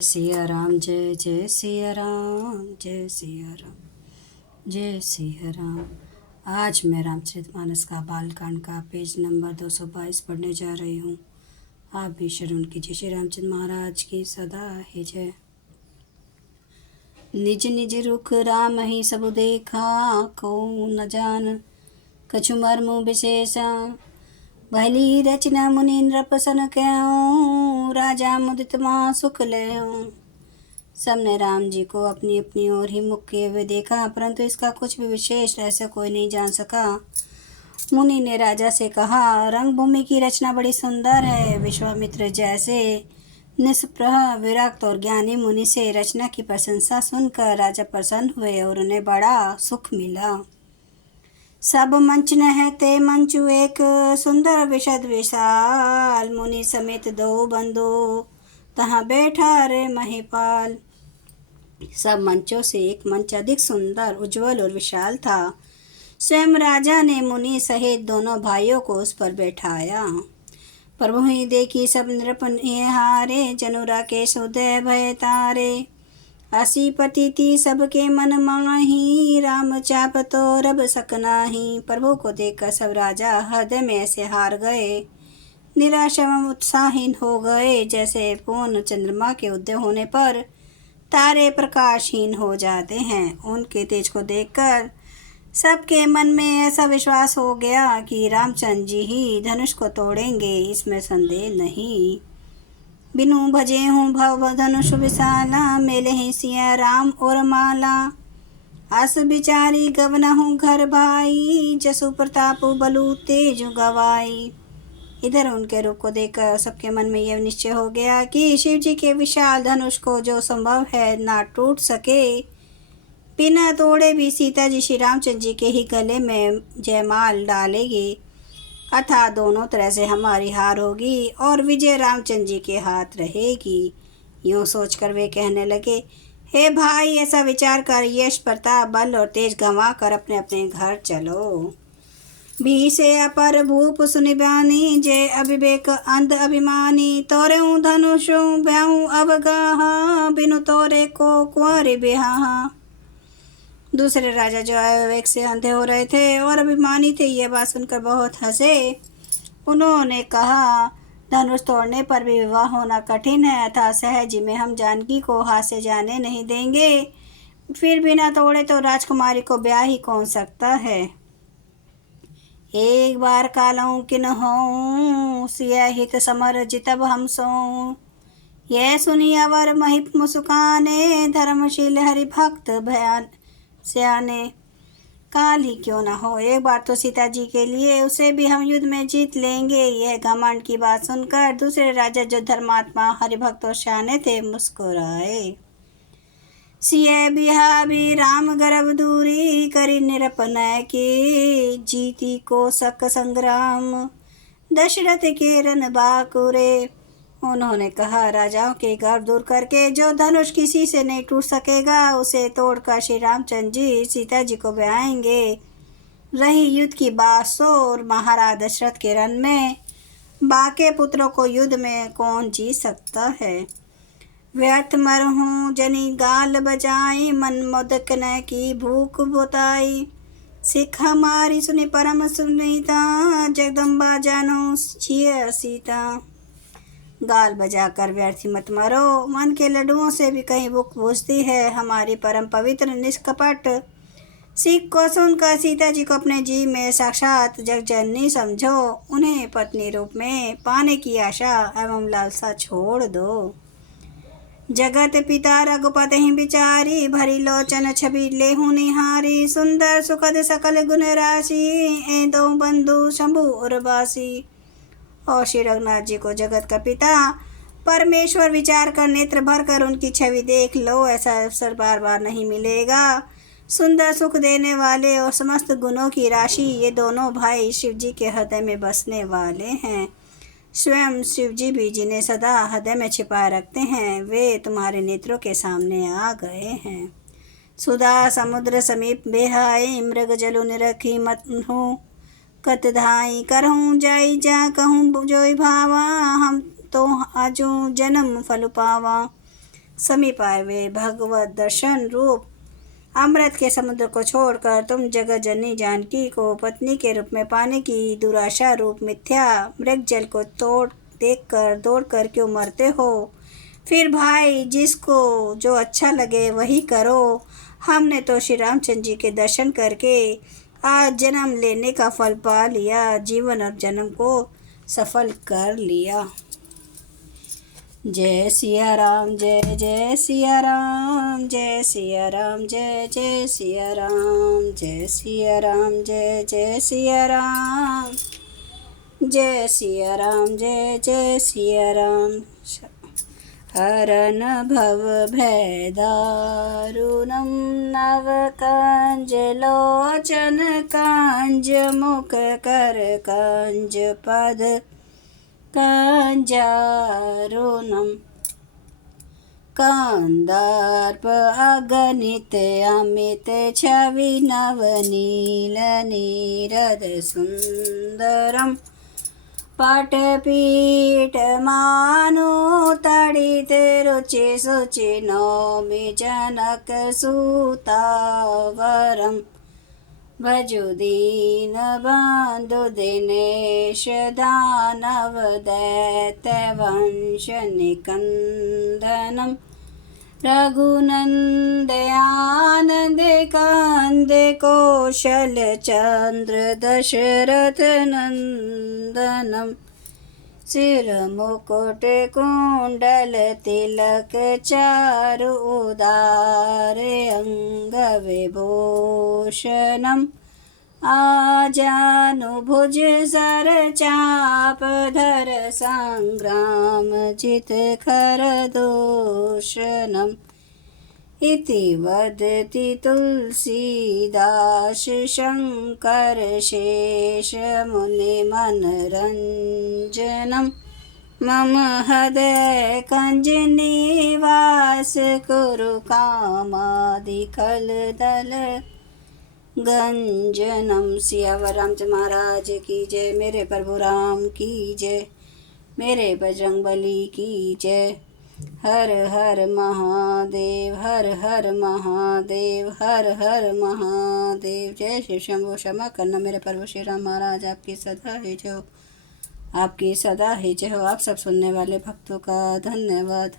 सिया राम जय जय सिया राम जय सिया राम जय सिया राम। आज मैं रामचरितमानस का बालकांड का पेज नंबर 222 पढ़ने जा रही हूँ। आप भी श्रवण कीजिए। श्री रामचंद्र महाराज की सदा है जय। निज निज रुख राम ही सब देखा, को न जान कछु मर्म विशेषा। भली रचना मुनि नृपसन क्यों, राजा मुदित माँ सुख लेऊं। सबने राम जी को अपनी अपनी ओर ही मुख किए हुए देखा, परंतु इसका कुछ भी विशेष रहस्य कोई नहीं जान सका। मुनि ने राजा से कहा, रंगभूमि की रचना बड़ी सुंदर है। विश्वामित्र जैसे निष्प्रह विरक्त और ज्ञानी मुनि से रचना की प्रशंसा सुनकर राजा प्रसन्न हुए और उन्हें बड़ा सुख मिला। सब मंच न है ते मंचु एक, सुंदर विशद विशाल। मुनि समेत दो बंधु तहाँ बैठा रे महिपाल। सब मंचों से एक मंच अधिक सुंदर, उज्जवल और विशाल था। स्वयं राजा ने मुनि सहित दोनों भाइयों को उस पर बैठाया। प्रभु ही देखी सब नृप हारे, जनु राकेश उदय भय तारे। असी पतिति सबके मन माही, राम चाप तो रब सक नाही। प्रभु को देखकर सब राजा हृदय में ऐसे हार गए, निराश एवं उत्साहहीन हो गए, जैसे पूर्ण चंद्रमा के उदय होने पर तारे प्रकाशहीन हो जाते हैं। उनके तेज को देखकर सबके मन में ऐसा विश्वास हो गया कि रामचंद्र जी ही धनुष को तोड़ेंगे, इसमें संदेह नहीं। बिनु भजे हूँ भव धनुष विशाला, मेले ही सिया राम और माला। आस बिचारी गवना हूँ घर भाई, जसु प्रताप बलु तेज गवाई। इधर उनके रूप को देखकर सबके मन में यह निश्चय हो गया कि शिव जी के विशाल धनुष को जो संभव है ना टूट सके, बिना तोड़े भी सीता जी श्री रामचंद्र जी के ही गले में जयमाल डालेगी, अतः दोनों तरह से हमारी हार होगी और विजय रामचंद्र जी के हाथ रहेगी। यूँ सोचकर वे कहने लगे, हे भाई, ऐसा विचार कर यश प्रताप बल और तेज गंवा कर अपने अपने घर चलो। भी से अपर भूप सुनिबानी, जय अविवेक अंध अभिमानी। तोरे धनुषो ब्याहूं अवगाहा, बिनु तोरे को कुंवर बिहाहा। दूसरे राजा जो अविवेक से अंधे हो रहे थे और अभिमानी थे, यह बात सुनकर बहुत हंसे। उन्होंने कहा, धनुष तोड़ने पर भी विवाह होना कठिन है, अतः सहज में हम जानकी को हाथ से जाने नहीं देंगे। फिर बिना तोड़े तो राजकुमारी को ब्याह ही कौन सकता है। एक बार कालऊ किन हो, सिया हित समर जितब हम सो। यह सुनी अवर महिप मुस्काने, धर्मशील हरि भक्त भयान सियाने। काल ही क्यों न हो, एक बार तो सीता जी के लिए उसे भी हम युद्ध में जीत लेंगे। यह घमंड की बात सुनकर दूसरे राजा जो धर्मात्मा हरिभक्त और सियाने थे मुस्कुराए। सिय बिहा भी राम गर्भ दूरी, करी निरपन के जीती को सक संग्राम। दशरथ के रन बाकुरे। उन्होंने कहा, राजाओं के गर्व दूर करके जो धनुष किसी से नहीं टूट सकेगा, उसे तोड़कर श्री रामचंद्र जी सीता जी को ब्याहेंगे। रही युद्ध की बात, सो महाराज दशरथ के रन में बाके पुत्रों को युद्ध में कौन जीत सकता है। व्यर्थ मरहूँ जनी गाल बजाई, मन मोदक न की भूख बुताई। सिख हमारी सुनि परम सुनीता, जगदम्बा जानो छिय सीता। गाल बजाकर व्यर्थी मत मरो, मन के लड्डुओं से भी कहीं भूख बुझती है। हमारी परम पवित्र निष्कपट सिख को सुनकर सीता जी को अपने जी में साक्षात जगजननी समझो। उन्हें पत्नी रूप में पाने की आशा एवं लालसा छोड़ दो। जगत पिता रघुपति ही बिचारी, भरी लोचन छवि लेहु निहारी। सुंदर सुखद सकल गुण राशि, ए दो बंधु शंभु उर्वासी। और श्री रघुनाथ जी को जगत का पिता परमेश्वर विचार कर नेत्र भर कर उनकी छवि देख लो, ऐसा अवसर बार बार नहीं मिलेगा। सुंदर सुख देने वाले और समस्त गुणों की राशि ये दोनों भाई शिव जी के हृदय में बसने वाले हैं। स्वयं शिव जी भी जिन्हें सदा हृदय में छिपाए रखते हैं, वे तुम्हारे नेत्रों के सामने आ गए हैं। सुधा समुद्र समीप बेहाई, मृग जलु निरखी मत हूँ। कत धाई करहूँ जाई जा कहूँ जोई भावा, हम तो आजू जन्म फल पावा। समीप आए वे भगवत दर्शन रूप अमृत के समुद्र को छोड़कर तुम जगत जननी जानकी को पत्नी के रूप में पाने की दुराशा रूप मिथ्या मृग जल को तोड़ देखकर दौड़ कर क्यों मरते हो? फिर भाई जिसको जो अच्छा लगे वही करो। हमने तो श्री रामचंद्र जी के दर्शन करके आज जन्म लेने का फल पा लिया, जीवन और जन्म को सफल कर लिया। जय सिया राम, जय जय सिया राम, जय सिया राम, जय जय सिया राम, जय सिया राम, जय जय सिया राम, जय सिया राम, जय जय सिया राम। हरन भव भय दारुणं नव कंज लोचन कंज मुख कर कंज पद कंजारुणं कंदार्प अगणित अमित छवि नवनील नीरद सुंदरम पटपीठ मानो तड़ित रुचि सुचि नौमि जनक सुतावरम भजु दीन बंधु दिनेश दानव दैत्य वंश निकंदनम रघुनंद आनंद कंद कौशल चंद्र दशरथ नंदनम सिर मुकुट कुंडल तिलक चारु उदार अंग विभूषणम आजानुभुज सर चाप धर संग्राम जित खर दूषणम इति वदति तुलसीदास शंकर शेष मुनि मनरंजनम मम हृदय कंज निवास कुरु कामादिकल दल गंजनम। सियावर रामचंद्र महाराज की जय। मेरे प्रभु राम की जय। मेरे बजरंग बली की जय। हर हर महादेव, हर हर महादेव, हर हर महादेव। जय शिव शंभो। क्षमा करना मेरे प्रभु श्री राम महाराज, आपकी सदा ही जय हो, आपकी सदा ही जय हो। आप सब सुनने वाले भक्तों का धन्यवाद।